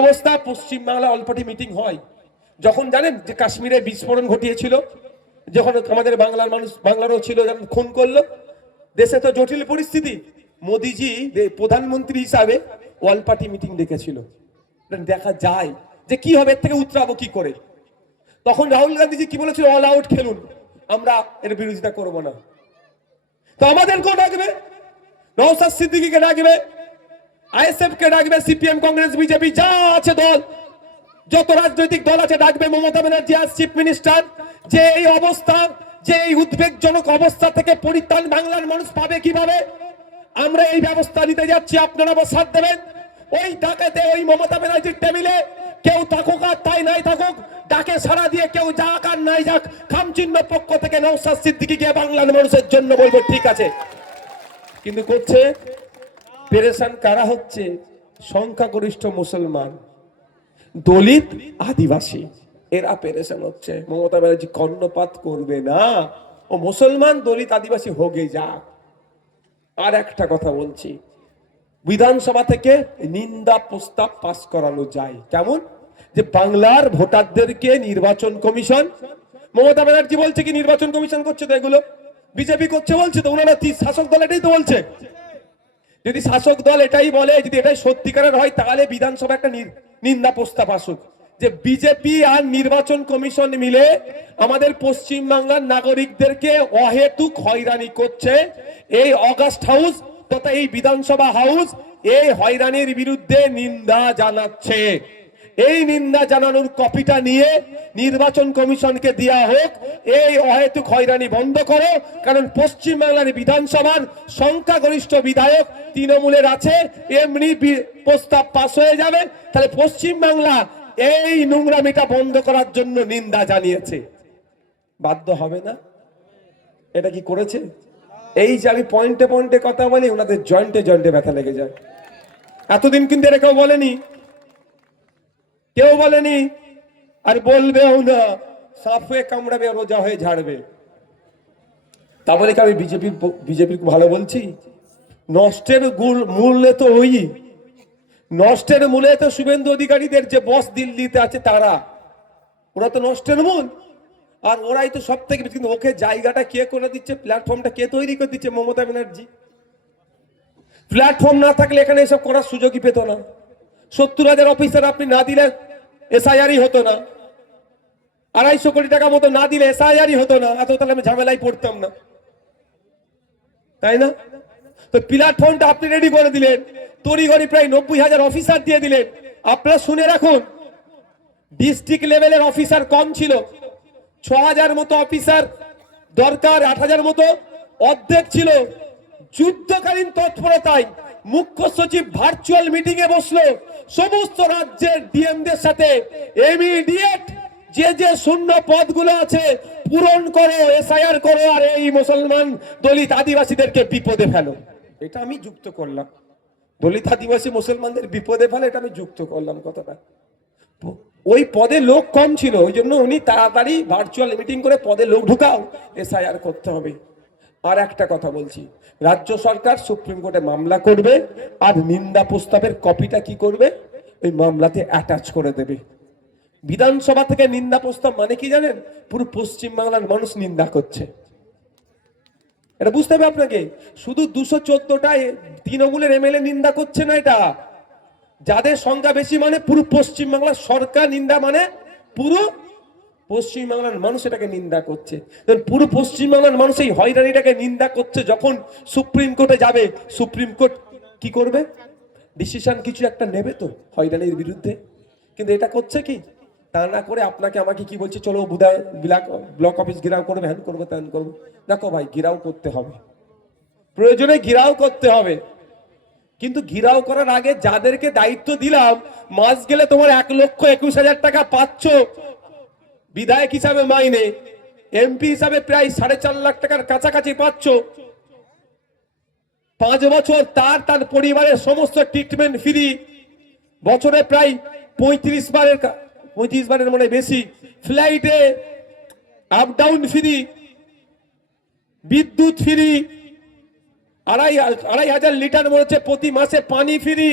অবস্থা পশ্চিমবাংলা অল্পটি মিটিং হয়। যখন জানেন যে কাশ্মীরে বিস্ফোরণ ঘটিয়েছিল, যখন আমাদের বাংলার মানুষ, বাংলারও ছিল, যখন খুন করল, দেশে তো জটিল পরিস্থিতি। মোদিজি প্রধানমন্ত্রী হিসাবে অল পার্টি মিটিং এটা দেখা যায় যে কি হবে, এর থেকে উতরাবো কি করে? তখন রাহুল গান্ধীজি কি বলেছিল? অল আউট খেলুন, আমরা এর বিরোধিতা করব না। তো আমাদেরকেও ডাকবে? নওসাদ সিদ্দিকিকে ডাকবে? আইএসএফ কে ডাকবে সিপিএম, কংগ্রেস, বিজেপি, যা আছে দল। যত রাজনৈতিক দল আছে, ডাকবে মমতা ব্যানার্জি আজ চিফ মিনিস্টার যে এই অবস্থা, যে এই উদ্বেগজনক অবস্থা থেকে পরিত্রাণ বাংলার মানুষ পাবে কীভাবে? আমরা এই ব্যবস্থা নিতে যাচ্ছি, আপনারা সাথ দেবেন। ওই ডাকাতে, ওই মমতা ব্যানার্জির টেবিলে কেউ থাকুক আর তাই নাই থাকুক, ডাকে সারা দিয়ে কেউ যাক আর নাই যাক, খামচিহ্ন পক্ষ থেকে নৌসাদ সিদ্দিকি গিয়ে বাংলার মানুষের জন্য বলবে, ঠিক আছে। কিন্তু করছে পেরেশান কারা হচ্ছে? সংখ্যাগরিষ্ঠ মুসলমান, দলিত আদিবাসী। এরা পেরেশান হচ্ছে। মমতা ব্যানার্জি কর্ণপাত করবে না। ও মুসলমান, দলিত আদিবাসী হোগে যাক। আর একটা কথা বলছি, বিধানসভা থেকে নিন্দা প্রস্তাব পাস করানো যায়। কেমন? যে বাংলার ভোটারদেরকে নির্বাচন কমিশন, মমতা ব্যানার্জি বলছে কি নির্বাচন কমিশন করছে তো এগুলো? বিজেপি করছে বলছে তো ওনারা শাসক দল এটাই তো বলছে। যদি শাসক দল এটাই বলে, যদি এটাই সত্যিকারের হয়, তাহলে বিধানসভা একটা নিন্দা প্রস্তাব আসুক। যে বিজেপি আর নির্বাচন কমিশন মিলে আমাদের পশ্চিমবাংলার নাগরিকদেরকে অহেতুক হয়রানি করছে। এই অগাস্ট হাউস তথা এই বিধানসভা হাউস এই হয়রানির বিরুদ্ধে নিন্দা জানাচ্ছে। এই নিন্দা জানানোর কপিটা নিয়ে নির্বাচন কমিশনকে দেওয়া হোক, এই অহেতুক হয়রানি বন্ধ করো, কারণ পশ্চিমবাংলার বিধানসভার সংখ্যাগরিষ্ঠ বিধায়ক তৃণমূলের আছে, এমনি প্রস্তাব পাস হয়ে যাবে। তাহলে পশ্চিমবাংলা এই নোংরামিটা বন্ধ করার জন্য নিন্দা জানিয়েছে। বাধ্য হবে না? এটা কি করেছে? এই যে আমি পয়েন্টে পয়েন্টে কথা বলি, ওনাদের জয়েন্টে জয়েন্টে ব্যথা লেগে যায়। এতদিন কিন্তু এটা কেউ বলেনি। কেউ বলেনি, আর বলবেও না হয়ে কামড়াবে, রোজা হয়ে ঝাড়বে। তা বলে কি আমি বিজেপির বিজেপির ভালো বলছি? নষ্টের মূল্যে তো ওই। নষ্টের মূলে তো শুভেন্দু অধিকারীদের যে বস দিল্লিতে আছে তারা। ওরা তো নষ্টের মূল। আর ওরাই তো সব থেকে কিন্তু ওকে জায়গাটা কে করে দিচ্ছে, প্ল্যাটফর্মটা কে তৈরি করে দিচ্ছে, মমতা ব্যানার্জি? প্ল্যাটফর্ম না থাকলে এখানে এসব করার সুযোগই পেত না। সত্তর হাজার অফিসার আপনি না দিলে এসআইআরই হতো না। আড়াইশো কোটি টাকা মতো না দিলে এসআইআরই হতো না। এত তাহলে আমি ঝামেলায় পড়তাম না। তাই না? তো প্ল্যাটফর্মটা আপনি রেডি করে দিলেন। তড়িঘড়ি প্রায় নব্বই হাজার অফিসার দিয়ে দিলেন। আপনারা শুনে রাখুন ডিস্ট্রিক্ট লেভেলের অফিসার কম ছিল। ছ হাজার মতো অফিসার দরকার, আট হাজার মতো অর্ধেক ছিল। যুদ্ধকালীন তৎপরতায় মুখ্য সচিব ভার্চুয়াল মিটিং এ বসল। সমস্ত রাজ্যের ডিএমদের সাথে ইমিডিয়েট যে যে শূন্য পদগুলো আছে, পূরণ করো এসআইআর করো, আর এই মুসলমান দলিত আদিবাসীদেরকে বিপদে ফেলো। এটা আমি যুক্ত করলাম। দলিত আদিবাসী মুসলমানদের বিপদে ফেলে, এটা আমি যুক্ত করলাম কথাটা। ওই পদে লোক কম ছিল, ওই জন্য উনি তাড়াতাড়ি ভার্চুয়াল মিটিং করে পদে লোক ঢুকাও এসআইআর করতে হবে। আর একটা কথা বলছি। রাজ্য সরকার সুপ্রিম কোর্টে মামলা করবে আর নিন্দা প্রস্তাবের কপিটা কি করবে? ওই মামলাতে অ্যাটাচ করে দেবে। বিধানসভা থেকে নিন্দা প্রস্তাব মানে কি জানেন? পুরো পশ্চিম বাংলার মানুষ নিন্দা করছে। এটা বুঝতে হবে আপনাকে। শুধু দুশো চোদ্দটায় তৃণমূলের এমএলএ নিন্দা করছে না এটা। যাদের সংখ্যা বেশি মানে পুরো পশ্চিম বাংলার সরকার নিন্দা মানে পুরো পশ্চিম বাংলার মানুষ এটাকে নিন্দা করছে। পুরো পশ্চিম বাংলার মানুষ এই হয়রানিটাকে নিন্দা করছে যখন সুপ্রিম কোর্টে যাবে। সুপ্রিম কোর্ট কি করবে? ডিসিশন কিছু একটা নেবে তো হয়রানির বিরুদ্ধে। কিন্তু এটা করছে কি? তা না করে আপনাকে আমাকে কি বলছে? চলো বুধায় ব্লক ব্লক অফিস ঘেরাও করবে, হ্যান করব, ত্যান করব। দেখো ভাই, ঘেরাও করতে হবে। প্রয়োজনে ঘেরাও করতে হবে। কিন্তু ঘিরাও করার আগে যাদেরকে দায়িত্ব দিলাম, মাস গেলে তোমার এক লক্ষ একুশ হাজার টাকা পাচ্ছ। বিধায়ক হিসাবে মাইনে, এমপি হিসাবে প্রায় সাড়ে চার লাখ টাকার কাছাকাছি পাচ্ছ। পাঁচ বছর তার তার পরিবারের সমস্ত ট্রিটমেন্ট ফ্রি বছরে প্রায় পঁয়ত্রিশ বারের পঁয়ত্রিশ বারের মানে বেশি। ফ্লাইটে আপ ডাউন ফ্রি বিদ্যুৎ ফ্রি আড়াই আড়াই হাজার লিটার হচ্ছে প্রতি মাসে পানি ফ্রি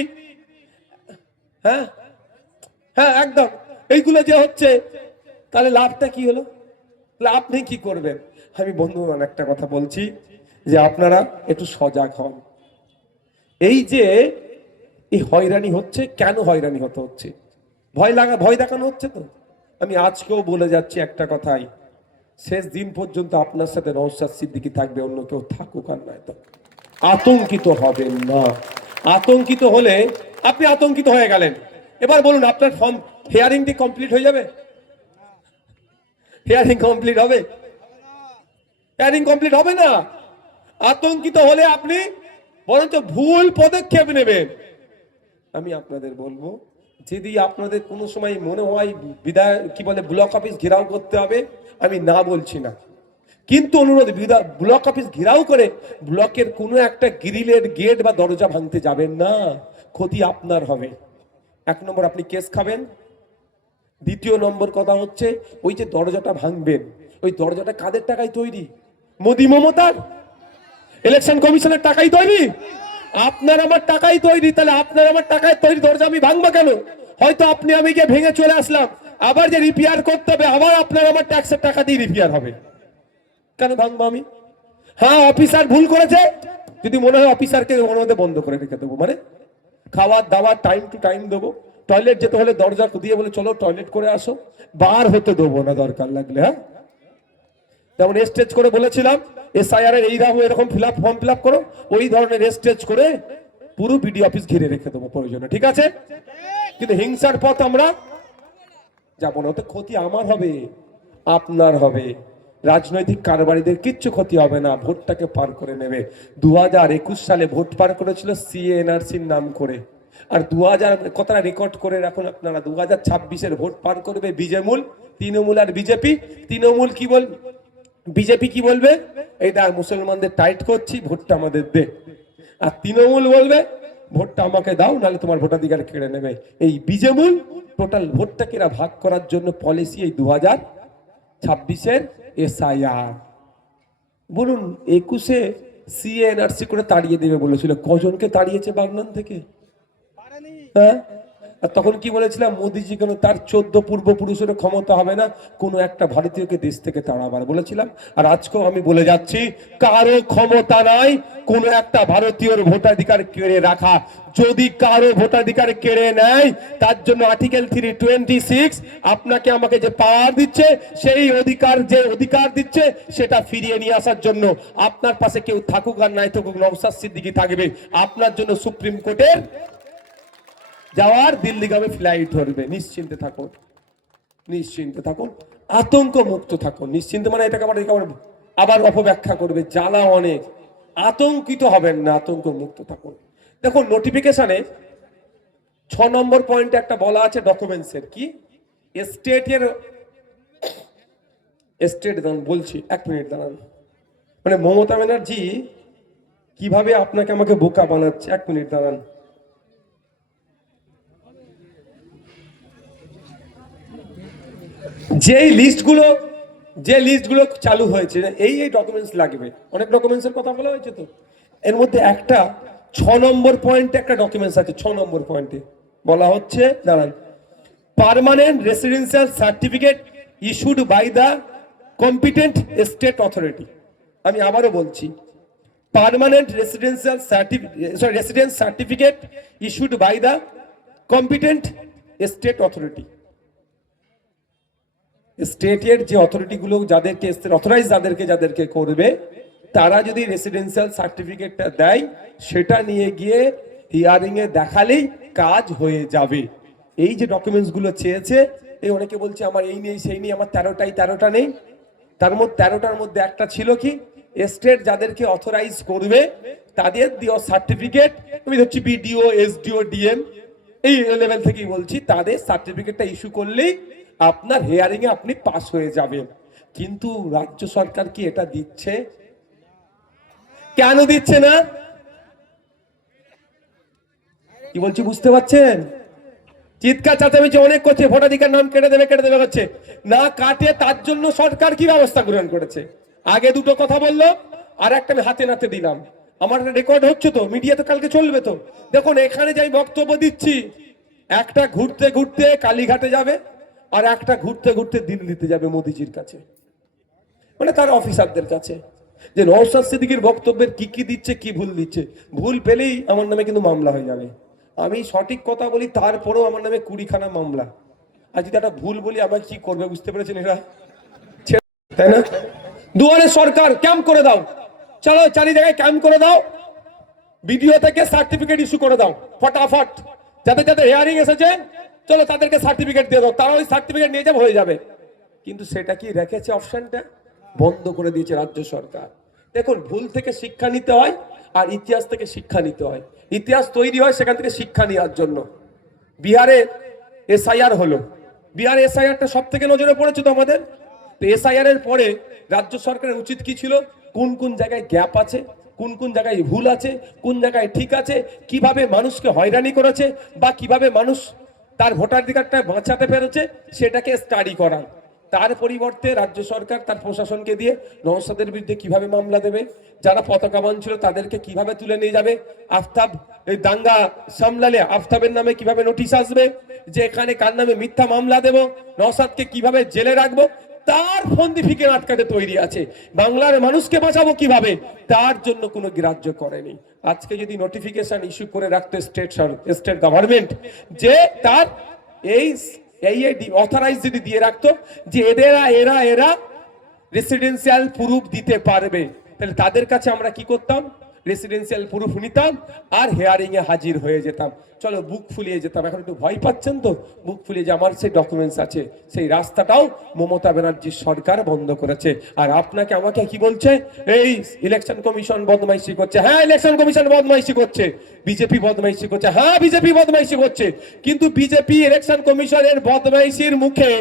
হ্যাঁ? হ্যাঁ একদম। এইগুলো যে হচ্ছে তাহলে লাভটা কি হলো? তাহলে আপনি কি করবেন? আমি বন্ধুগণ একটা কথা বলছি যে আপনারা একটু সজাগ হন। এই যে এই হয়রানি হচ্ছে, কেন হয়রানি হতে হচ্ছে? ভয় লাগা, ভয় দেখানো হচ্ছে তো? আমি আজকেও বলে যাচ্ছি একটা কথাই। শেষ দিন পর্যন্ত আপনার সাথে নৌসাদ সিদ্দিকি থাকবে, অন্য কেউ থাকুক আর নয় তো। আতঙ্কিত হবেন না। আতঙ্কিত হলে আপনি আতঙ্কিত হয়ে গেলেন। এবার বলুন, আপনার ফর্ম হেয়ারিংটি কমপ্লিট হয়ে যাবে? হেয়ারিং কমপ্লিট হবে। হেয়ারিং কমপ্লিট হবে না। আতঙ্কিত হলে আপনি বরঞ্চ ভুল পদক্ষেপ নেবেন। আমি আপনাদের বলব, যদি আপনাদের কোনো সময় মনে হয় বিদায়, কি বলে ব্লক অফিস ঘেরাও করতে হবে, আমি না বলছি না। কিন্তু অনুরোধ ব্লক অফিস ঘেরাও করে ব্লকের কোনো একটা গ্রিলের গেট বা দরজা ভাঙতে যাবেন না। ক্ষতি আপনার হবে। এক নম্বর, আপনি কেস খাবেন। দ্বিতীয় নম্বর কথা হচ্ছে, ওই যে দরজাটা ভাঙবেন, ওই দরজাটা কাদের টাকায় তৈরি? মোদি মমতার? ইলেকশন কমিশনের টাকাই তৈরি? আপনার আমার টাকাই তৈরি, তাহলে আপনার আমার টাকায় তৈরি দরজা আমি ভাঙবো কেন? হয়তো আপনি, আমি গিয়ে ভেঙে চলে আসলাম, আবার যে রিপেয়ার করতে হবে, আবার আপনার আমার ট্যাক্সের টাকা দিয়ে রিপেয়ার হবে। কেন ভাঙবো আমি? হ্যাঁ অফিসার ভুল করেছে। যদি মনে হয় অফিসারকে ওর মধ্যে বন্ধ করে রেখে দেবো মানে খাওয়ার দাওয়ার টাইম টু টাইম দেবো। টয়লেট যেতে হলে দরজা দিয়ে বলে, চলো টয়লেট করে আসো। বার হতে দেবো না দরকার লাগলে হ্যাঁ? যেমন স্টেজ করে বলেছিলাম এসআইআর এর এইরকম এরকম fill up, form fill up করো, ওই ধরনের স্টেজ করে পুরো বিডি অফিস ঘিরে রেখে দেবো প্রয়োজনে, ঠিক আছে? কিন্তু হিংসার পথ আমরা যাব না, ওতে ক্ষতি আমার হবে, আপনার হবে। রাজনৈতিক কারবারিদের কিচ্ছু ক্ষতি হবে না, ভোটটাকে পার করে নেবে। দু হাজার একুশ সালে ভোট পার করেছিল সিএনআরসির নাম করে। আর দু হাজার কথাটা রেকর্ড করে রাখুন আপনারা। দু হাজার ছাব্বিশের ভোট পান করবে বিজেমূল, তৃণমূল আর বিজেপি। তৃণমূল কি বল, বিজেপি কি বলবে? এইটা মুসলমানদের টাইট করছি, ভোটটা আমাদের দে। আর তৃণমূল বলবে, ভোটটা আমাকে দাও, নাহলে তোমার ভোটাধিকার কেড়ে নেবে। এই বিজেমূল টোটাল ভোটটাকে এরা ভাগ করার জন্য পলিসি এই দু হাজার ছাব্বিশের এসআইআর বলুন, একুশে সিএনআরসি করে তাড়িয়ে দেবে বলেছিল। কজনকে তাড়িয়েছে বাগনান থেকে? হ্যাঁ? তখন কি বলেছিলাম? মোদিজি কেন তার চোদ্দ পূর্বপুরুষের ক্ষমতা হবে না? কোনো একটা ভারতীয়কে দেশ থেকে তাড়াবার বলেছিলাম। আর আজকেও আমি বলে যাচ্ছি, কারও ক্ষমতা নাই, কোনো একটা ভারতীয়র ভোটাধিকার কেড়ে রাখা। যদি কারও ভোটাধিকার কেড়ে নেয়, তার জন্য আর্টিকেল থ্রি টোয়েন্টি সিক্স আপনাকে আমাকে যে পাওয়ার দিচ্ছে, সেই অধিকার যে অধিকার দিচ্ছে, সেটা ফিরিয়ে নিয়ে আসার জন্য আপনার পাশে কেউ থাকুক আর নাই থাকুক নবসাদ সিদ্দিকি থাকবে। আপনার জন্য সুপ্রিম কোর্টের যাওয়ার দিল্লি দিল্লিগামে ফ্লাইট ধরবে? নিশ্চিন্তে থাকুন নিশ্চিন্তে থাকুন আতঙ্ক মুক্ত থাকুন নিশ্চিন্তে মানে এটাকে আবার আবার অপব্যাখ্যা করবে জ্বালা অনেক। আতঙ্কিত হবেন না আতঙ্ক মুক্ত থাকুন। দেখুন নোটিফিকেশনে ছ নম্বর পয়েন্টে একটা বলা আছে ডকুমেন্টসের কি? স্টেটের স্টেট দাঁড়ান, বলছি, এক মিনিট দাঁড়ান। মানে মমতা ব্যানার্জি কীভাবে আপনাকে আমাকে বোকা বানাচ্ছে? এক মিনিট দাঁড়ান। যেই লিস্টগুলো যে লিস্টগুলো চালু হয়েছে, এই এই ডকুমেন্টস লাগবে। অনেক ডকুমেন্টসের কথা বলা হয়েছে তো। এর মধ্যে একটা, ছ নম্বর পয়েন্টে একটা ডকুমেন্টস আছে, ছ নম্বর পয়েন্টে বলা হচ্ছে, দাঁড়ান। Permanent residential certificate issued by the competent state authority আমি আবারও বলছি permanent residential certificate sorry residence certificate issued by the competent state authority স্টেটের যে অথরিটিগুলো যাদেরকে, অথরাইজ যাদেরকে যাদেরকে করবে, তারা যদি রেসিডেন্সিয়াল সার্টিফিকেটটা দেয়, সেটা নিয়ে গিয়ে হিয়ারিং এ দেখালেই কাজ হয়ে যাবে। এই যে ডকুমেন্টসগুলো চেয়েছে, এই অনেকে বলছে, আমার এই নেই, সেই নেই, আমার তেরোটাই, তেরোটা নেই। তার মধ্যে, তেরোটার মধ্যে একটা ছিল কি স্টেট যাদেরকে অথরাইজ করবে, তাদের দেওয়া সার্টিফিকেট আমি ধরছি বিডিও এসডিও ডিএম এই লেভেল থেকেই বলছি, তাদের সার্টিফিকেটটা ইস্যু করলেই আপনার হেয়ারিং এ আপনি পাস হয়ে যাবেন। কিন্তু রাজ্য সরকার কি এটা দিচ্ছে? কেন দিচ্ছে না? কি বলছি, বুঝতে পারছেন? চিৎকার, চাচামেচি অনেক করছে, ভোটাধিকার নাম কেটে দেবে কেটে দেবে করছে না কাটে, তার জন্য সরকার কি ব্যবস্থা গ্রহণ করেছে? আগে দুটো কথা বলল, আর একটা আমি হাতে নাতে দিলাম। আমার রেকর্ড হচ্ছে তো মিডিয়া তো কালকে চলবে তো। দেখুন, এখানে যাই বক্তব্য দিচ্ছি, একটা ঘুরতে ঘুরতে কালীঘাটে যাবে আর একটা ঘুরতে ঘুরতে দিল্লিতে যাবে মোদিজির কাছে। মানে তার অফিসারদের কাছে। যে নওশাদ সিদ্দিকীর বক্তব্যের কি কি দিচ্ছে, কি ভুল দিচ্ছে, ভুল পেলেই আমার নামে কিন্তু মামলা হয়ে যাবে। আমি সঠিক কথা বলি, তারপরেও আমার নামে কুড়িখানা মামলা। আর যদি একটা ভুল বলি আমার কি করবে বুঝতে পেরেছেন এরা? তাই না? দুয়ারে সরকার, ক্যাম্প করে দাও। চলো চারি জায়গায় ক্যাম্প করে দাও। বিডিও থেকে সার্টিফিকেট ইস্যু করে দাও। ফটাফট। যাতে যাতে হিয়ারিং এসেছে চলো তাদেরকে সার্টিফিকেট দিয়ে দাও, তারা ওই সার্টিফিকেট নিয়ে যাবে, হয়ে যাবে। কিন্তু সেটা কি রেখেছে অপশনটা? বন্ধ করে দিয়েছে রাজ্য সরকার। দেখুন, ভুল থেকে শিক্ষা নিতে হয় আর ইতিহাস থেকে শিক্ষা নিতে হয়। ইতিহাস তৈরি হয় সেখান থেকে শিক্ষা নেওয়ার জন্য। বিহারে এসআইআর হলো। বিহার এসআইআরটা সব থেকে নজরে পড়েছে তো আমাদের? তো এসআইআর এর পরে রাজ্য সরকারের উচিত কি ছিল? কোন কোন জায়গায় গ্যাপ আছে? কোন কোন জায়গায় ভুল আছে? কোন জায়গায় ঠিক আছে? কীভাবে মানুষকে হয়রানি করেছে? বা কীভাবে মানুষ তার ভোটাধিকারটা বাঁচাতে পেরেছে, সেটাকে স্টাডি করা। তার পরিবর্তে রাজ্য সরকার তার প্রশাসনকে দিয়ে নওসাদের বিরুদ্ধে কীভাবে মামলা দেবে, যারা পতাকা ছিল তাদেরকে কীভাবে তুলে নিয়ে যাবে, আফতাব, এই দাঙ্গা সামলালে আফতাবের নামে কীভাবে নোটিশ আসবে, যে এখানে কার নামে মিথ্যা মামলা দেব, নওসাদকে কীভাবে জেলে রাখব তার ফন্দি ফিকে আটকাতে তৈরি আছে। বাংলার মানুষকে বাঁচাবো কীভাবে? তার জন্য কোনো গ্রাহ্য করেনি। আজকে যদি নোটিফিকেশন ইস্যু করে রাখতো স্টেট স্টেট গভর্নমেন্ট যে তার এই এই অথরাইজ যদি দিয়ে রাখতো, যে এদেরা, এরা এরা রেসিডেন্সিয়াল প্রুফ দিতে পারবে। তাহলে তাদের কাছে আমরা কি করতাম? রেসিডেন্সিয়াল প্রুফ নিতাম আর হেয়ারিং এ হাজির হয়ে যেতাম। চলো বুক ফুলিয়ে যেতাম। এখন একটু ভয় পাচ্ছেন তো? বুক ফুলিয়ে যে আমার সেই ডকুমেন্টস আছে, সেই রাস্তাটাও মমতা ব্যানার্জির সরকার বন্ধ করেছে। আর আপনাকে, আমাকে কি বলছে? এই ইলেকশন কমিশন বদমাইশি করছে। হ্যাঁ ইলেকশন কমিশন বদমাইশি করছে। বিজেপি বদমাইশি করছে। হ্যাঁ বিজেপি বদমাইশি করছে। কিন্তু বিজেপি ইলেকশন কমিশনের বদমাইশির মুখে,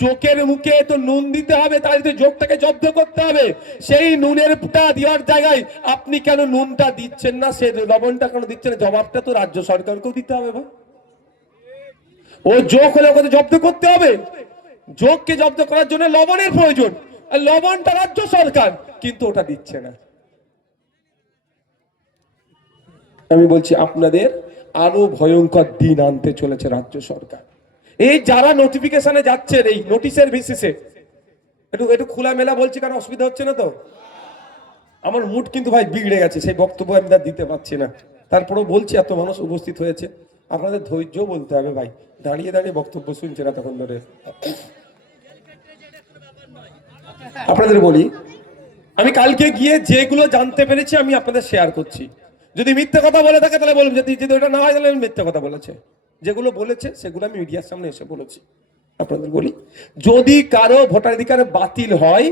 জোকের মুখে তো নুন দিতে হবে তার তো জোকটাকে জব্দ করতে হবে। সেই নুনের টা দেওয়ার জায়গায় আপনি কেন নুনটা দিচ্ছেন না? সে লবণটা কেন দিচ্ছেন? জবাবটা তো রাজ্য সরকারকেও দিতে হবে ভাই। ও যোগ হলে ওকে জব্দ করতে হবে। যোগকে জব্দ করার জন্য লবণের প্রয়োজন। আর লবণটা রাজ্য সরকার, কিন্তু ওটা দিচ্ছে না। আমি বলছি, আপনাদের আরও ভয়ঙ্কর দিন আনতে চলেছে রাজ্য সরকার। এই যারা নোটিফিকেশনে যাচ্ছেন, এই নোটিশের বেসিসে একটু একটু খোলামেলা বলছি, কারণ অসুবিধা হচ্ছে না তো? আমার মুড কিন্তু ভাই বিগড়ে গেছে, সেই বক্তব্য আমি আর দিতে পারছি না। তারপরেও বলছি, এত মানুষ উপস্থিত হয়েছে। আপনাদের ধৈর্য বলতে হবে ভাই। দাঁড়িয়ে দাঁড়িয়ে বক্তব্য শুনছে না তখন ধরে। আপনাদের বলি, আমি কালকে গিয়ে যেগুলো জানতে পেরেছি আমি আপনাদের শেয়ার করছি। যদি মিথ্যে কথা বলে থাকে, তাহলে বলুন। যদি যদি ওটা না হয়, তাহলে মিথ্যে কথা বলেছে। যেগুলো বলেছে, সেগুলো আমি মিডিয়ার সামনে এসে বলেছি। আপনাদের বলি, যদি কারও ভোটাধিকার বাতিল হয়,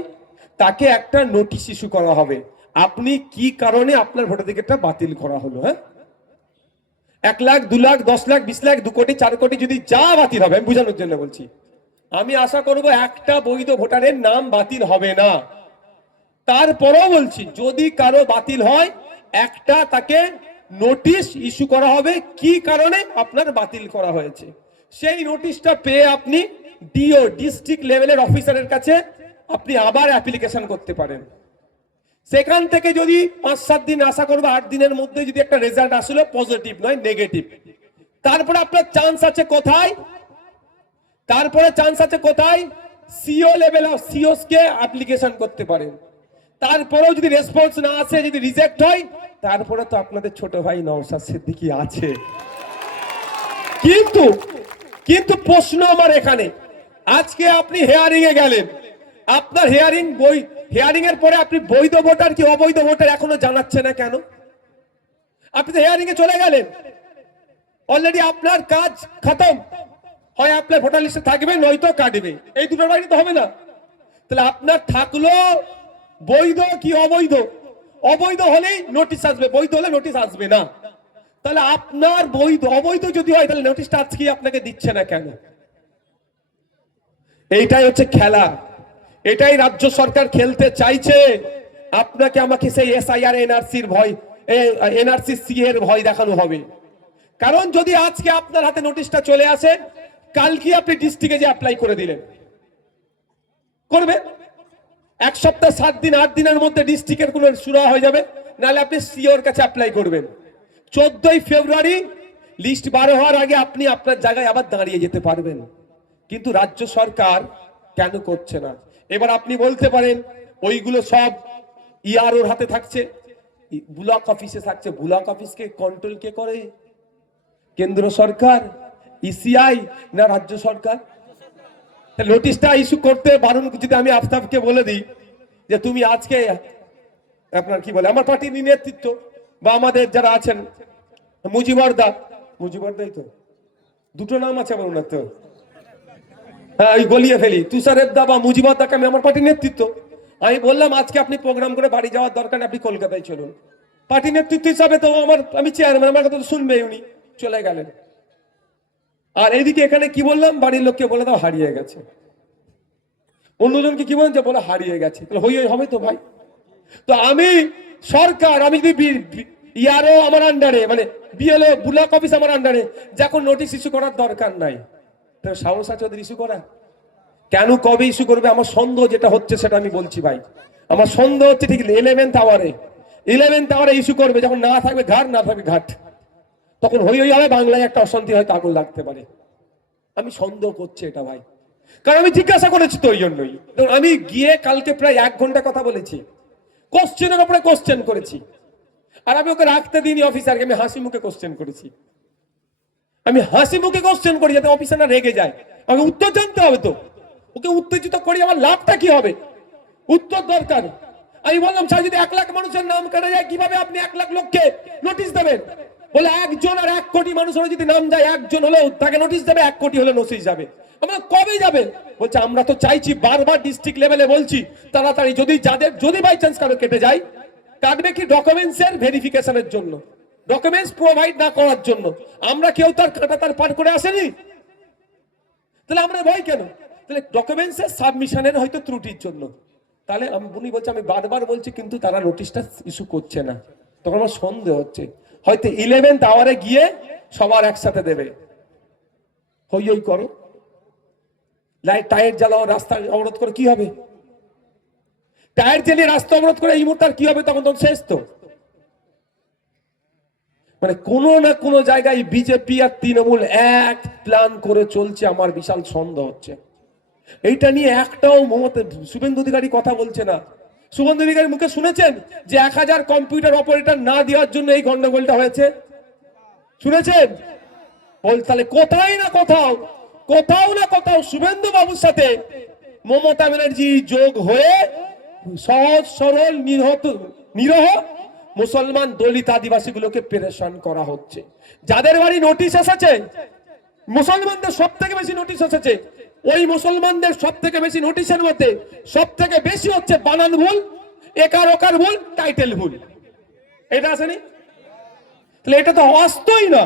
তাকে একটা নোটিশ ইস্যু করা হবে। আপনি কি কারণে আপনার ভোটাধিকারটা বাতিল করা হলো হ্যাঁ? এক লাখ, দু লাখ, দশ লাখ, বিশ লাখ, দু কোটি, চার কোটি যদি যা বাতিল হবে, আমি বোঝানোর জন্য বলছি। আমি আশা করব একটা বৈধ ভোটারের নাম বাতিল হবে না। তারপরেও বলছি, যদি কারও বাতিল হয়, একটা তাকে নোটিশ ইস্যু করা হবে কি কারণে আপনার বাতিল করা হয়েছে। সেই নোটিশটা পেয়ে আপনি ডিও, ডিস্ট্রিক্ট লেভেলের অফিসারের কাছে আপনি আবার অ্যাপ্লিকেশন করতে পারেন। সেখান থেকে যদি পাঁচ সাত দিন আশা করব আট দিনের মধ্যে যদি একটা রেজাল্ট আসলে পজিটিভ নয় নেগেটিভ তারপরে আপনার চান্স আছে কোথায়? তারপরে চান্স আছে কোথায়? সিও লেভেল অফ সিওস কে অ্যাপ্লিকেশন করতে পারেন। তারপরেও যদি রেসপন্স না আসে, যদি রিজেক্ট হয়, তারপরে তো আপনাদের ছোট ভাই নওশাদ সিদ্দিকি আছে। কিন্তু কিন্তু প্রশ্ন আমার এখানে। আজকে আপনি হেয়ারিং এ গেলেন। আপনার হেয়ারিং বই হেয়ারিং এর পরে আপনি বৈধ ভোটার কি অবৈধ ভোটার এখনও জানাচ্ছে না কেন? আপনি তো হেয়ারিং এ চলে গেলেন। অলরেডি আপনার কাজ খতম। হয় আপনার ভোটার লিস্টে থাকবে, নয়তো কাটবে। এই দুটোর বাইরে তো হবে না। তাহলে আপনার থাকল বৈধ কি অবৈধ? অবৈধ হলেই নোটিশ আসবে, বৈধ হলে নোটিশ আসবে না। তাহলে আপনার বৈধ, অবৈধ যদি হয়, তাহলে নোটিশটা আজকে আপনাকে দিচ্ছে না কেন? এইটাই হচ্ছে খেলা। এটাই রাজ্য সরকার খেলতে চাইছে। আপনাকে আমাকে সেই এসআইআর এনআরসির ভয় এনআরসি সি এর ভয় দেখানো হবে। কারণ যদি আজকে আপনার হাতে নোটিশটা চলে আসে, কালকে আপনি ডিস্ট্রিক্টে যে অ্যাপ্লাই করে দিলেন। করবে? এক সপ্তাহ, সাত দিন, আট দিনের মধ্যে ডিস্ট্রিক্টের কোনো শুরু হয়ে যাবে, নাহলে আপনি সিওর কাছে অ্যাপ্লাই করবেন। চোদ্দই ফেব্রুয়ারি লিস্ট বার হওয়ার আগে আপনি আপনার জায়গায় আবার দাঁড়িয়ে যেতে পারবেন। কিন্তু রাজ্য সরকার কেন করছে না? এবার আপনি বলতে পারেন, ওইগুলো সব ইআরওর হাতে থাকছে। ব্লক অফিসে থাকছে। ব্লক অফিসকে কন্ট্রোল কে করে? কেন্দ্র সরকার? ইসিআই না রাজ্য সরকার? নোটিশটা ইস্যু করতে বারণ যদি আমি আফতাবকে বলে দিই, যে তুমি আজকে আপনার কি বলে, আমার পার্টির নেতৃত্ব বা আমাদের যারা আছেন, মুজিবর দা, মুজিবর দাই তো। দুটো নাম আছে আমার ওনার তো। গলিয়ে ফেলি। তুষারের দা বা মুজিবর দাকে আমি আমার পার্টির নেতৃত্ব। আমি বললাম, আজকে আপনি প্রোগ্রাম করে বাড়ি যাওয়ার দরকার আপনি কলকাতায় চলুন। পার্টি নেতৃত্ব হিসাবে তো আমার, আমি চেয়ারম্যান আমার কথা তো শুনবে উনি। চলে গেলেন। আর এইদিকে এখানে কি বললাম? বাড়ির লোককে বলে দাও, হারিয়ে গেছে। অন্যজনকে কি বলেন? যে বলে, হারিয়ে গেছে। হই হই হবে তো ভাই। তো আমি সরকার, আমি যদি ইয়ারও আমার আন্ডারে মানে বিএলও ব্লক অফিস আমার আন্ডারে যখন নোটিশ ইস্যু করার দরকার নাই। তাহলে সাহস আছে ওদের ইস্যু করা কেন কবে ইস্যু করবে? আমার সন্দেহ যেটা হচ্ছে সেটা আমি বলছি ভাই। আমার সন্দেহ হচ্ছে ঠিক ইলেভেন্থ আওয়ারে ইলেভেন্থ আওয়ারে ইস্যু করবে, যখন না থাকবে ঘাট, না থাকবে ঘাট। তখন হই হই হবে, বাংলায় একটা অশান্তি হয়তো আগুন লাগতে পারে। আমি সন্দেহ করছি এটা ভাই। কারণ আমি জিজ্ঞাসা করেছি তো ওই জন্যই আমি গিয়ে কালকে প্রায় এক ঘণ্টা কথা বলেছি। কোশ্চেনের উপরে কোশ্চেন করেছি। আর আমি ওকে রাখতে দিইনি অফিসারকে আমি হাসি মুখে কোশ্চেন করেছি। আমি হাসি মুখে কোশ্চেন করি যাতে অফিসাররা রেগে যায়। আমাকে উত্তর জানতে হবে তো। ওকে উত্তেজিত করি, আমার লাভটা কি হবে? উত্তর দরকার। আমি বললাম, স্যার, যদি এক লাখ মানুষের নাম কাটা যায়, কীভাবে আপনি এক লাখ লোককে নোটিশ দেবেন? বলে, একজন আর এক কোটি মানুষ হলে যদি নাম যায়, একজন হলেও তাকে নোটিশ দেবে, এক কোটি হলে নোটিশ যাবে। আমরা কবে যাবে বলছে, আমরা তো চাইছি বারবার ডিস্ট্রিক্ট লেভেলে বলছি, তাড়াতাড়ি, যদি যাদের, যদি বাই চান্স কারও কেটে যায়, কাটবে কি ডকুমেন্টস এর ভেরিফিকেশনের জন্য? ডকুমেন্টস প্রোভাইড না করার জন্য। আমরা কেউ তার কাটা তার পার করে আসেনি? তাহলে আমরা ভয় কেন? তাহলে ডকুমেন্টস এর সাবমিশনের হয়তো ত্রুটির জন্য। তাহলে আমি উনি বলছে, আমি বারবার বলছি, কিন্তু তারা নোটিশটা ইস্যু করছে না। তখন আমার সন্দেহ হচ্ছে। হয়তো ইলেভেন্থ আওয়ারে গিয়ে সবার একসাথে দেবে। হই হই করো। লাইট টায়ার জ্বালাও, রাস্তা অবরোধ করে, কি হবে? টায়ার জ্বালিয়ে রাস্তা অবরোধ করে এই মুহূর্তে আর কি হবে? তখন তখন শেষ তো। মানে কোনো না কোনো জায়গায় বিজেপি আর তৃণমূল এক প্ল্যান করে চলছে, আমার বিশাল সন্দেহ হচ্ছে। এইটা নিয়ে একটাও মমতা, শুভেন্দু অধিকারী কথা বলছে না। শুভেন্দু অধিকারী মুখে শুনেছেন যে এক হাজার কম্পিউটার অপারেটর না দেওয়ার জন্য এই গন্ডগোলটা হয়েছে? শুনেছেন? বল, তাহলে কোথায় না কোথাও কোথাও না কোথাও শুভেন্দু বাবুর সাথে মমতা ব্যানার্জি যোগ হয়ে সহজ, সরল নিহত নিরহ মুসলমান দলিত আদিবাসীগুলোকে পেরেশান করা হচ্ছে। যাদের বাড়ি নোটিশ এসেছে, মুসলমানদের সব থেকে বেশি নোটিশ এসেছে, ওই মুসলমানদের সব থেকে বেশি নোটিশের মধ্যে সব থেকে বেশি হচ্ছে বানান ভুল, একার ওকার ভুল টাইটেল ভুল। এটা আসেনি? তাহলে এটা তো অস্তই না।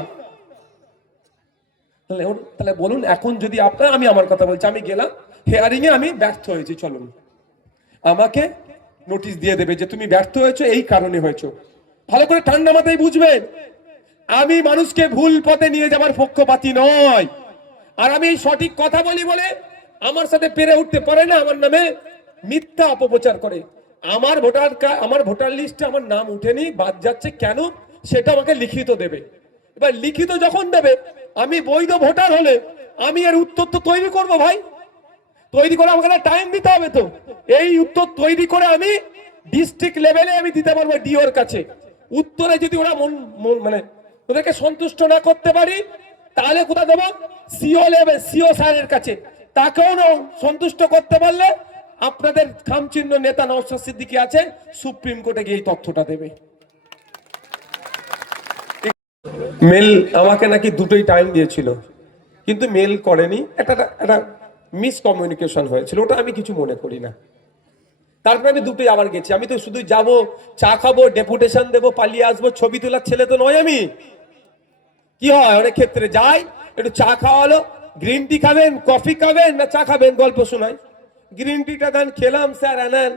তাহলে তাহলে বলুন, এখন যদি আপনার আমি আমার কথা বলছি, আমি গেলাম হেয়ারিং এ আমি ব্যর্থ হয়েছি, চলুন। আমাকে নোটিশ দিয়ে দেবে যে তুমি ব্যর্থ হয়েছো, এই কারণে হয়েছো। ভালো করে ঠান্ডা মাথায় বুঝবেন আমি মানুষকে ভুল পথে নিয়ে যাবার পক্ষপাতি নয়। আর আমি সঠিক কথা বলি বলে আমার সাথে পেরে উঠতে পারে না, আমার নামে মিথ্যা অপপ্রচার করে। আমার ভোটার আমার ভোটার লিস্টে আমার নাম উঠেনি, বাদ যাচ্ছে কেন? সেটা আমাকে লিখিত দেবে। এবার লিখিত যখন দেবে, আমি বৈধ ভোটার হলে আমি এর উত্তর তো তৈরি করব ভাই। তৈরি করে আমাকে টাইম দিতে হবে তো। এই উত্তর তৈরি করে আমি ডিস্ট্রিক্ট লেভেলে আমি দিতে পারব ডিওর কাছে। উত্তরে যদি ওরা মন মন- ওদেরকে সন্তুষ্ট না করতে পারি, তাহলে কোথায় দেবো? সিও লেভেল সিও স্যারের কাছে। তাকেও না সন্তুষ্ট করতে পারলে আপনাদের খামচিহ্ন নেতা নওশাদ সিদ্দিকী আছে সুপ্রিম কোর্টে গিয়ে এই তথ্যটা দেবে। মেল আমাকে নাকি দুটোই টাইম দিয়েছিল। কিন্তু মেল করেনি। একটা একটা মিসকমিউনিকেশন হয়েছিল, ওটা আমি কিছু মনে করি না। তারপরে আমি দুটোই আবার গেছি। আমি তো শুধু যাব, চা খাব, ডেপুটেশন দেবো, পালিয়ে আসব, ছবি তোলার ছেলে তো নয় আমি। কি হয়? অনেক ক্ষেত্রে যাই, একটু চা খাওয়ালো, গ্রিন টি খাবেন, কফি খাবেন, না চা খাবেন, গল্প শোনাই। গ্রিন টিটা দেন, খেলাম, স্যার আনেন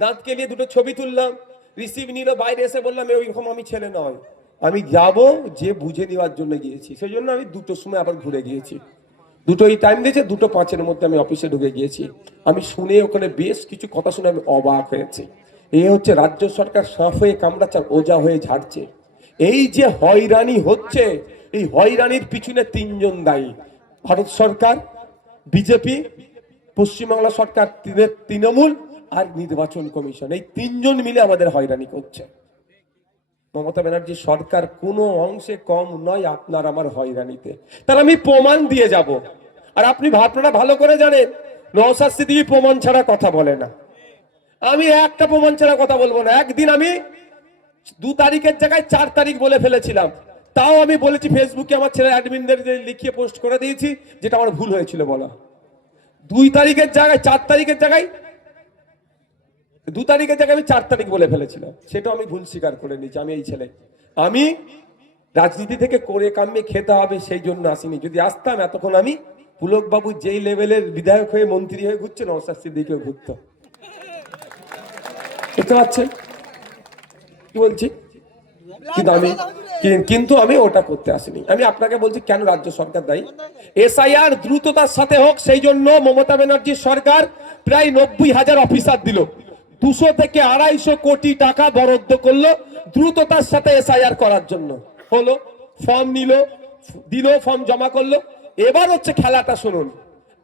দাঁত কেলিয়ে দুটো ছবি তুললাম, রিসিভ নিল, বাইরে এসে বললাম ওইরকম আমি ছেলে নয়। আমি যাব, যে বুঝে নেওয়ার জন্য গিয়েছি। সেই জন্য আমি দুটোর সময় আবার ঘুরে গিয়েছি। দুটোই টাইম দিয়েছে, দুটো পাঁচের মধ্যে আমি অফিসে ঢুকে গিয়েছি। আমি শুনে ওখানে বেশ কিছু কথা শুনে আমি অবাক হয়েছি। এ হচ্ছে রাজ্য সরকার সাঁফ হয়ে কামড়াচ্ছে আর ওজা হয়ে ঝাড়ছে। এই যে হয়রানি হচ্ছে, এই হয়রানির পিছনে তিনজন দায়ী। ভারত সরকার বিজেপি পশ্চিমবাংলা সরকার তৃণ- তৃণমূল আর নির্বাচন কমিশন। এই তিনজন মিলে আমাদের হয়রানি করছে। মমতা ব্যানার্জি, সরকার কোনো অংশে কম নয় আপনার আমার হয়রানিতে। তাহলে আমি প্রমাণ দিয়ে যাব। আর আপনি আপনারা ভালো করে জানেন নওসাদ সিদ্দিকী প্রমাণ ছাড়া কথা বলে না। আমি একটা প্রমাণ ছাড়া কথা বলব না। একদিন আমি দু তারিখের জায়গায় চার তারিখ বলে ফেলেছিলাম। তাও আমি বলেছি ফেসবুকে আমার ছেলে অ্যাডমিনদের লিখিয়ে পোস্ট করে দিয়েছি, যেটা আমার ভুল হয়েছিল বলা। দুই তারিখের জায়গায়, চার তারিখের জায়গায় দু তারিখের জায়গায় আমি চার তারিখ বলে ফেলেছিলাম। সেটাও আমি ভুল স্বীকার করে নিয়েছি, আমি এই ছেলে। আমি রাজনীতি থেকে করে কামে খেতে হবে সেই জন্য আসিনি। যদি আসতাম, এতক্ষণ আমি পুলকবাবু যেই লেভেলের বিধায়ক হয়ে, মন্ত্রী হয়ে ঘুরছে নওসাদ সিদ্দিকেও ঘুরত। বুঝতে কি বলছি? কিন্তু আমি কিন্তু আমি ওটা করতে আসিনি। আমি আপনাকে বলছি, কেন রাজ্য সরকার দায়ী? এসআইআর দ্রুততার সাথে হোক, সেই জন্য মমতা ব্যানার্জির সরকার প্রায় নব্বই হাজার অফিসার দিল। দুশো থেকে আড়াইশো কোটি টাকা বরাদ্দ করল দ্রুততার সাথে এসআইআর করার জন্য। হলো ফর্ম নিল, দিল ফর্ম জমা করল। এবার হচ্ছে খেলাটা শুনুন।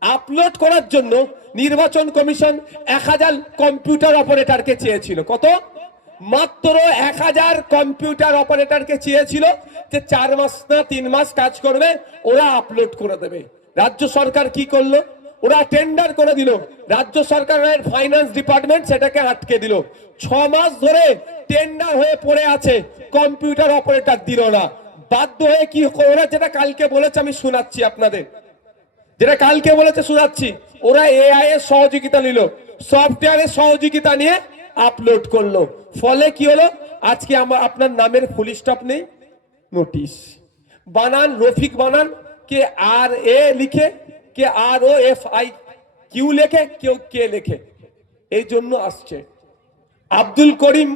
আপলোড করার জন্য নির্বাচন কমিশন এক হাজার কম্পিউটার অপারেটরকে চেয়েছিল। কত? মাত্র এক হাজার কম্পিউটার অপারেটরকে চেয়েছিল যে চার মাস না তিন মাস কাজ করবে, ওরা আপলোড করে দেবে। রাজ্য সরকার কি করল? ওরা টেন্ডার করে দিল। রাজ্য সরকারের ফাইন্যান্স ডিপার্টমেন্ট সেটাকে আটকে দিল। ছ মাস ধরে টেন্ডার হয়ে পড়ে আছে কম্পিউটার অপারেটর দিল না। বাধ্য হয়ে কি ওরা যেটা কালকে বলেছে আমি শোনাচ্ছি আপনাদের। যেটা কালকে বলেছে শোনাচ্ছি, ওরা এআই এর সহযোগিতা নিল সফটওয়্যারের সহযোগিতা নিয়ে আপলোড করল। ফলে কি হলো, আজকে আমার, আপনার নামের ফুল স্টপ নেই। নোটিশ বানান, রফিক বানান, কে আর এ লিখে K R O F I Q লেখে, কেউ কে লেখে। এই জন্য আসছে। আব্দুল করিম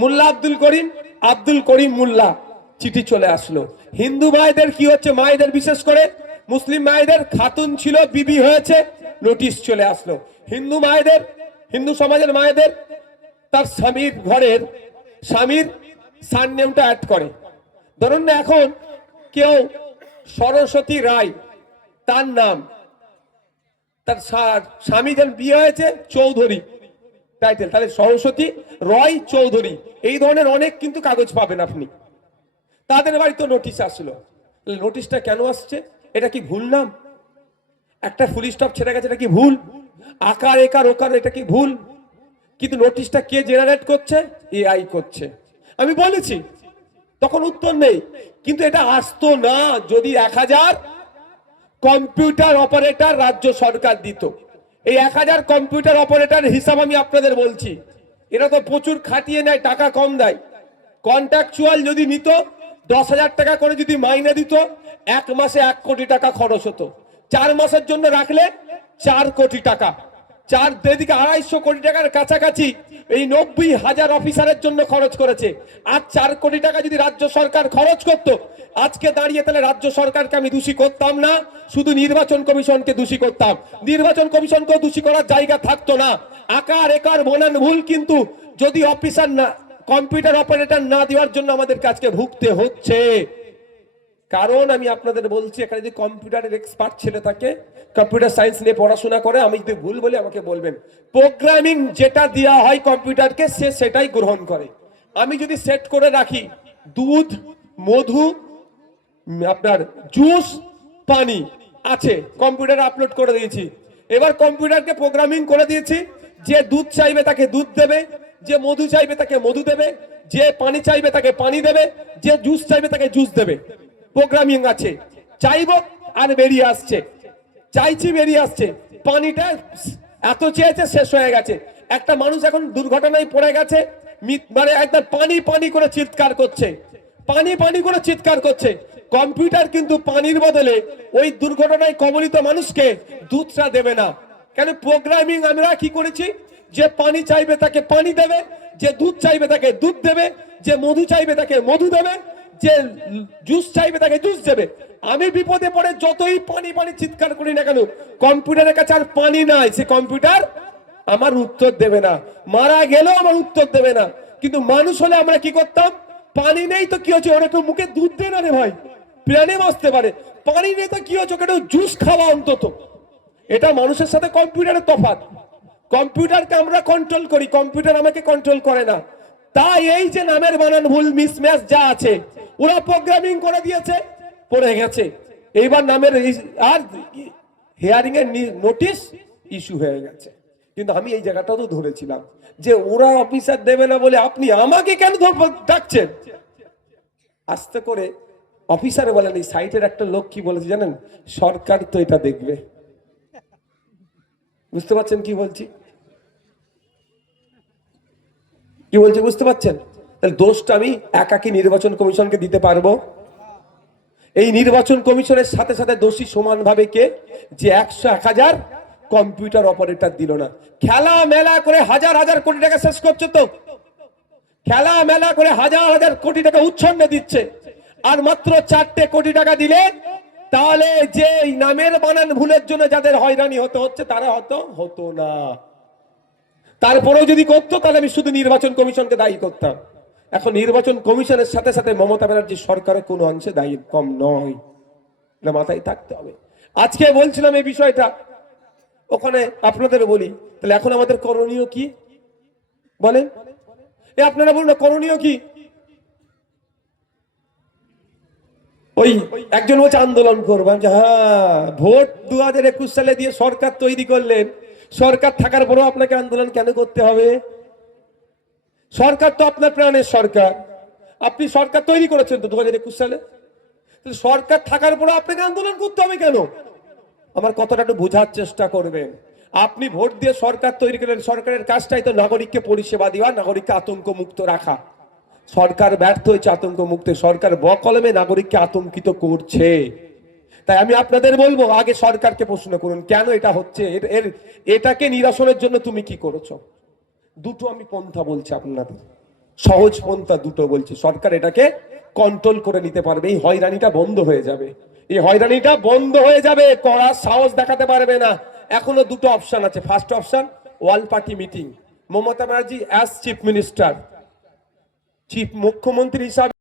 মোল্লা, আব্দুল করিম আব্দুল করিম মোল্লা চিঠি চলে আসলো। হিন্দু মায়েদের কি হচ্ছে? মায়েদের বিশেষ করে মুসলিম মায়েদের খাতুন ছিল, বিবি হয়েছে, নোটিশ চলে আসলো। হিন্দু মায়েদের, হিন্দু সমাজের মায়েদের তার স্বামীর ঘরের স্বামীর সার নেমটা অ্যাড করে। ধরুন না এখন কেউ সরস্বতী রায়, তার নাম তার স্বা- স্বামী যেন বিয়ে হয়েছে, চৌধুরী। টাইটেল তাহলে সরস্বতী, রয়, চৌধুরী। এই ধরনের অনেক কিন্তু কাগজ পাবেন আপনি। তাদের বাড়িতে নোটিশ আসলো। নোটিশটা কেন আসছে? এটা কি ভুল নাম? একটা ফুল স্টপ ছেড়ে গেছে, এটা কি ভুল? আকার, একার, ওকার, এটা কি ভুল? কিন্তু নোটিশটা কে জেনারেট করছে? এআই করছে। আমি বলেছি, তখন উত্তর নেই। কিন্তু এটা আসতো না। যদি এক হাজার কম্পিউটার অপারেটর রাজ্য সরকার দিত। এই এক হাজার কম্পিউটার অপারেটর হিসাব আমি আপনাদের বলছি। এরা তো প্রচুর খাটিয়ে নেয়, টাকা কম দেয়। কন্ট্রাকচুয়াল যদি নিত, দশ হাজার টাকা করে যদি মাইনে দিত, এক মাসে এক কোটি টাকা খরচ হতো। চার মাসের জন্য রাখলে চার কোটি টাকা। চার এদিকে আড়াইশো কোটি টাকার কাছাকাছি এই নব্বই হাজার অফিসারের জন্য খরচ করেছে। আর চার কোটি টাকা যদি রাজ্য সরকার খরচ করত, আজকে দাঁড়িয়ে তাহলে রাজ্য সরকারকে আমি দোষী করতাম না, শুধু নির্বাচন কমিশনকে দোষী করতাম। নির্বাচন কমিশনকেও দোষী করার জায়গা থাকতো না। আকার একার বনান ভুল কিন্তু যদি অফিসার না, কম্পিউটার অপারেটর না দেওয়ার জন্য আমাদের কাজকে ভুগতে হচ্ছে। কারণ আমি আপনাদের বলছি, এখানে যদি কম্পিউটারের এক্সপার্ট ছেলে থাকে কম্পিউটার সায়েন্স নিয়ে পড়াশোনা করে, আমি যদি ভুল বলি আমাকে বলবেন। প্রোগ্রামিং যেটা দেওয়া হয় কম্পিউটারকে, সে সেটাই গ্রহণ করে। আমি যদি সেট করে রাখি, দুধ, মধু আপনার জুস পানি, আছে, কম্পিউটারে আপলোড করে দিয়েছি। এবার কম্পিউটারকে প্রোগ্রামিং করে দিয়েছি, যে দুধ চাইবে তাকে দুধ দেবে, যে মধু চাইবে তাকে মধু দেবে, যে পানি চাইবে তাকে পানি দেবে, যে জুস চাইবে তাকে জুস দেবে। প্রোগ্রামিং আছে, চাইব আর বেরিয়ে আসছে। চাইছি বেরিয়ে আসছে। পানিটা এত চেয়েছে শেষ হয়ে গেছে। একটা মানুষ এখন দুর্ঘটনায় পড়ে গেছে। মানে একদম পানি পানি করে চিৎকার করছে। পানি পানি করে চিৎকার করছে। কম্পিউটার কিন্তু পানির বদলে ওই দুর্ঘটনায় কবলিত মানুষকে দুধটা দেবে না। কেন প্রোগ্রামিং আমরা কি করেছি? যে পানি চাইবে তাকে পানি দেবে, যে দুধ চাইবে তাকে দুধ দেবে, যে মধু চাইবে তাকে মধু দেবে, যে জুস চাইবে তাকে জুস দেবে। আমি বিপদে পড়ে যতই পানি পানি চিৎকার করি না কেন, কম্পিউটারের কাছে আর পানি নাই। সে কম্পিউটার আমার উত্তর দেবে না। মারা গেলেও আমার উত্তর দেবে না। কিন্তু মানুষ হলে আমরা কি করতাম? পানি নেই তো কি হচ্ছে? ওর একটু মুখে দুধ দে না রে ভাই? প্রাণে বাঁচতে পারে। পানি নেই তো কি হচ্ছে? ওকে একটু জুস খাওয়া অন্তত। এটা মানুষের সাথে কম্পিউটারের তফাৎ। কম্পিউটারকে আমরা কন্ট্রোল করি। কম্পিউটার আমাকে কন্ট্রোল করে না। তাই এই যে নামের বানান ভুল মিসম্যাচ যা আছে, ওরা প্রোগ্রামিং করে দিয়েছে। পড়ে গেছে। এইবার নামের আর হেয়ারিং এর নোটিশ ইস্যু হয়ে গেছে। কিন্তু আমি এই জায়গাটাও তো ধরেছিলাম যে ওরা অফিসার দেবে না বলে আপনি আমাকে কেন ডাকছেন? আস্তে করে অফিসার বলেন, এই সাইটের একটা লোক কি বলেছে জানেন? সরকার তো এটা দেখবে। বুঝতে পারছেন কি বলছি? কি বলছি, বুঝতে পারছেন? তাহলে দোষটা আমি একাকি নির্বাচন কমিশনকে দিতে পারব। এই নির্বাচন কমিশনের সাথে সাথে দোষী সমানভাবে কে? যে একশো এক হাজার কম্পিউটার অপারেটর দিল না। খেলা মেলা করে হাজার হাজার কোটি টাকা শেষ করছে তো? খেলা মেলা করে হাজার হাজার কোটি টাকা উচ্ছন্নে দিচ্ছে। আর মাত্র চারটে কোটি টাকা দিলে, তাহলে যে নামের বানান ভুলের জন্য যাদের হয়রানি হতে হচ্ছে, তারা হতো হতো না। তারপরেও যদি করতো, তাহলে আমি শুধু নির্বাচন কমিশনকে দায়ী করতাম। এখন নির্বাচন কমিশনের সাথে সাথে মমতা ব্যানার্জি সরকারের কোনো অংশে দায়ী কম নয়। মাথায় থাকতে হবে। আজকে বলছিলাম এই বিষয়টা। ওখানে আপনাদের বলি তাহলে এখন আমাদের করণীয় কি? বলেন। এ আপনারা বলুন করণীয় কি? ওই একজন বলছে আন্দোলন করব। আমি বলছি, হ্যাঁ ভোট দু হাজার একুশ সালে দিয়ে সরকার তৈরি করলেন। সরকার থাকার পরেও আপনাকে আন্দোলন কেন করতে হবে? সরকার তো আপনার প্রাণের সরকার। আপনি সরকার তৈরি করেছেন তো দু হাজার একুশ সালে? সরকার থাকার পরে আপনাকে আন্দোলন করতে হবে কেন? আমার কথাটা একটু বোঝার চেষ্টা করবেন। আপনি ভোট দিয়ে সরকার তৈরি করলেন, সরকারের কাজটাই তো নাগরিককে পরিষেবা দেওয়া, নাগরিককে আতঙ্ক মুক্ত রাখা। সরকার ব্যর্থ হয়েছে আতঙ্ক মুক্তে সরকার বকলমে নাগরিককে আতঙ্কিত করছে। তাই আমি আপনাদের বলব, আগে সরকারকে প্রশ্ন করুন, কেন এটা হচ্ছে? এর, এটাকে নিরসনের জন্য তুমি কি করেছ? দুটো আমি পন্থা বলছি আপনাদের। সহজ পন্থা দুটো বলছি। সরকার এটাকে কন্ট্রোল করে নিতে পারবে। এই হয়রানিটা বন্ধ হয়ে যাবে। এই হয়রানিটা বন্ধ হয়ে যাবে করার সাহস দেখাতে পারবে না। এখনও দুটো অপশন আছে। First option wall party meeting Mamata Banerjee as chief minister chief মুখ্যমন্ত্রী হিসাবে